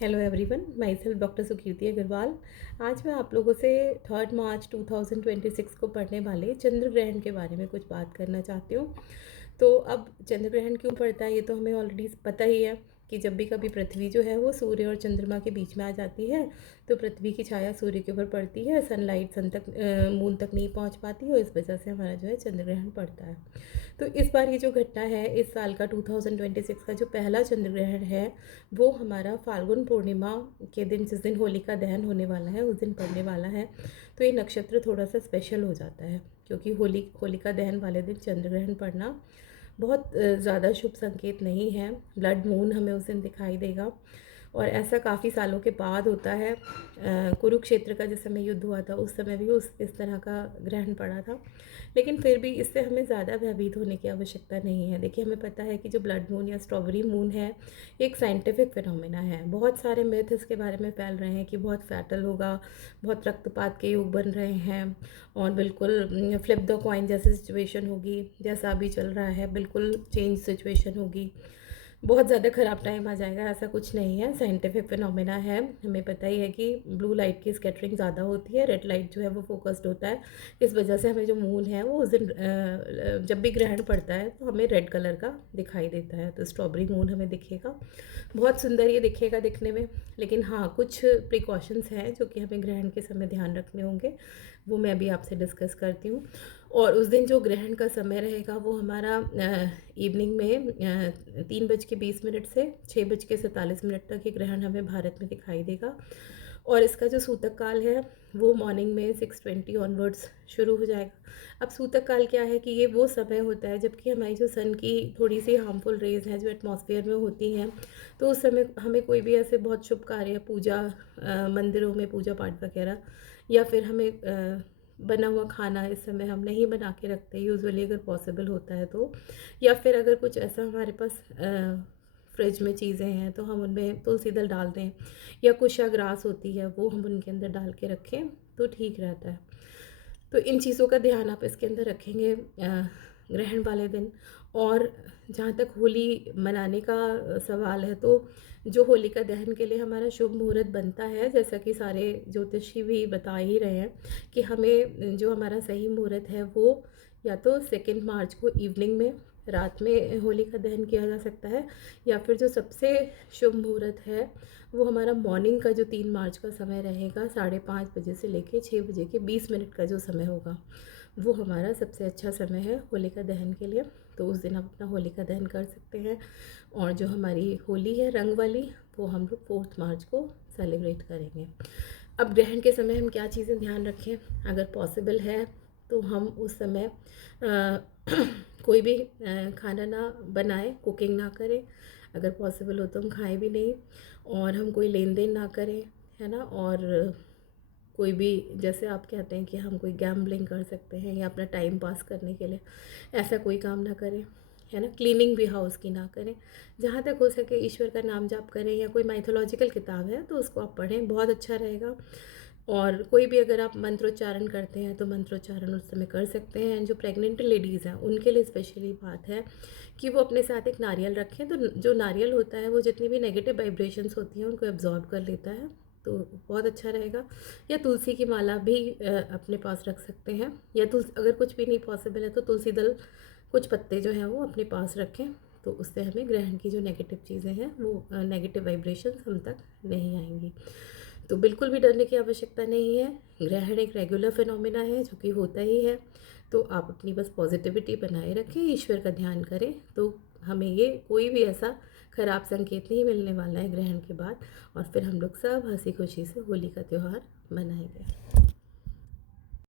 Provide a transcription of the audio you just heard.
Hello everyone, myself doctor Sukirti Agarwal. आज मैं आप लोगों से 3 मार्च 2026 को पड़ने वाले चंद्र ग्रहण के बारे में कुछ बात करना चाहती हूँ। तो अब चंद्र ग्रहण क्यों पड़ता है ये तो हमें ऑलरेडी पता ही है कि जब भी कभी पृथ्वी जो है वो सूर्य और चंद्रमा के बीच में आ जाती है तो पृथ्वी की छाया सूर्य के ऊपर पड़ती है, सनलाइट सन तक मून तक नहीं पहुंच पाती और इस वजह से हमारा जो है चंद्र ग्रहण पड़ता है। तो इस बार ये जो घटना है, इस साल का 2026 का जो पहला चंद्र ग्रहण है वो हमारा फाल्गुन पूर्णिमा के दिन, जिस दिन होलिका दहन होने वाला है उस दिन पड़ने वाला है। तो ये नक्षत्र थोड़ा सा स्पेशल हो जाता है क्योंकि होलिका दहन वाले दिन चंद्र ग्रहण पड़ना बहुत ज़्यादा शुभ संकेत नहीं है। ब्लड मून हमें उस दिन दिखाई देगा और ऐसा काफ़ी सालों के बाद होता है। कुरुक्षेत्र का जिस समय युद्ध हुआ था उस समय भी इस तरह का ग्रहण पड़ा था, लेकिन फिर भी इससे हमें ज़्यादा भयभीत होने की आवश्यकता नहीं है। देखिए, हमें पता है कि जो ब्लड मून या स्ट्रॉबेरी मून है एक साइंटिफिक फिनोमेना है। बहुत सारे मिथ इसके बारे में फैल रहे हैं कि बहुत फैटल होगा, बहुत रक्तपात के योग बन रहे हैं और बिल्कुल फ्लिप द कॉइन जैसी सिचुएशन होगी। जैसा अभी चल रहा है बिल्कुल चेंज सिचुएशन होगी, बहुत ज़्यादा ख़राब टाइम आ जाएगा। ऐसा कुछ नहीं है, साइंटिफिक फिनोमेना है। हमें पता ही है कि ब्लू लाइट की स्कैटरिंग ज़्यादा होती है, रेड लाइट जो है वो फोकस्ड होता है। इस वजह से हमें जो मून है वो उस दिन जब भी ग्रहण पड़ता है तो हमें रेड कलर का दिखाई देता है। तो स्ट्रॉबेरी मून हमें दिखेगा, बहुत सुंदर ये दिखेगा दिखने में। लेकिन हाँ, कुछ प्रिकॉशंस हैं जो कि हमें ग्रहण के समय ध्यान रखने होंगे, वो मैं अभी आपसे डिस्कस करती हूँ। और उस दिन जो ग्रहण का समय रहेगा वो हमारा इवनिंग में 3:20 से 6:47 तक ये ग्रहण हमें भारत में दिखाई देगा। और इसका जो सूतक काल है वो मॉर्निंग में 6:20 ऑनवर्ड्स शुरू हो जाएगा। अब सूतक काल क्या है कि ये वो समय होता है जबकि हमारी जो सन की थोड़ी सी हार्मफुल रेज हैं जो एटमॉस्फेयर में होती हैं, तो उस समय हमें कोई भी ऐसे बहुत शुभ कार्य, पूजा, मंदिरों में पूजा पाठ वगैरह, या फिर हमें बना हुआ खाना इस समय हम नहीं बना के रखते यूजुअली, अगर पॉसिबल होता है तो। या फिर अगर कुछ ऐसा हमारे पास फ्रिज में चीज़ें हैं तो हम उनमें तुलसी दल डाल दें, या कुशा ग्रास होती है वो हम उनके अंदर डाल के रखें तो ठीक रहता है। तो इन चीज़ों का ध्यान आप इसके अंदर रखेंगे ग्रहण वाले दिन। और जहाँ तक होली मनाने का सवाल है, तो जो होलिका दहन के लिए हमारा शुभ मुहूर्त बनता है, जैसा कि सारे ज्योतिषी भी बता ही रहे हैं कि हमें जो हमारा सही मुहूर्त है वो या तो 2 मार्च को इवनिंग में, रात में होलिका दहन किया जा सकता है, या फिर जो सबसे शुभ मुहूर्त है वो हमारा मॉर्निंग का जो 3 मार्च का समय रहेगा, 5:30 से लेके 6 के 20 का जो समय होगा वो हमारा सबसे अच्छा समय है होलिका दहन के लिए। तो उस दिन आप अपना होलिका दहन कर सकते हैं। और जो हमारी होली है रंग वाली, वो हम लोग 4 मार्च को सेलिब्रेट करेंगे। अब ग्रहण के समय हम क्या चीज़ें ध्यान रखें, अगर पॉसिबल है तो हम उस समय कोई भी खाना ना बनाएं, कुकिंग ना करें। अगर पॉसिबल हो तो हम खाएं भी नहीं, और हम कोई लेन देन ना करें, है ना। और कोई भी, जैसे आप कहते हैं कि हम कोई गैम्बलिंग कर सकते हैं या अपना टाइम पास करने के लिए, ऐसा कोई काम ना करें, है ना। क्लीनिंग भी हाउस की ना करें। जहाँ तक हो सके ईश्वर का नाम जाप करें, या कोई माइथोलॉजिकल किताब है तो उसको आप पढ़ें, बहुत अच्छा रहेगा। और कोई भी अगर आप मंत्रोच्चारण करते हैं तो मंत्रोच्चारण उस समय कर सकते हैं। जो प्रेग्नेंट लेडीज़ हैं उनके लिए स्पेशली बात है कि वो अपने साथ एक नारियल रखें। तो जो नारियल होता है वो जितनी भी नेगेटिव वाइब्रेशंस होती हैं उनको एब्जॉर्ब कर लेता है, तो बहुत अच्छा रहेगा। या तुलसी की माला भी अपने पास रख सकते हैं, या अगर कुछ भी नहीं पॉसिबल है तो तुलसी दल, कुछ पत्ते जो हैं वो अपने पास रखें। तो उससे हमें ग्रहण की जो नेगेटिव चीज़ें हैं वो नेगेटिव वाइब्रेशंस हम तक नहीं आएंगी। तो बिल्कुल भी डरने की आवश्यकता नहीं है। ग्रहण एक रेगुलर फिनोमेना है जो कि होता ही है। तो आप अपनी बस पॉजिटिविटी बनाए रखें, ईश्वर का ध्यान करें, तो हमें ये कोई भी ऐसा खराब संकेत नहीं मिलने वाला है ग्रहण के बाद। और फिर हम लोग सब हंसी खुशी से होली का त्यौहार मनाएंगे।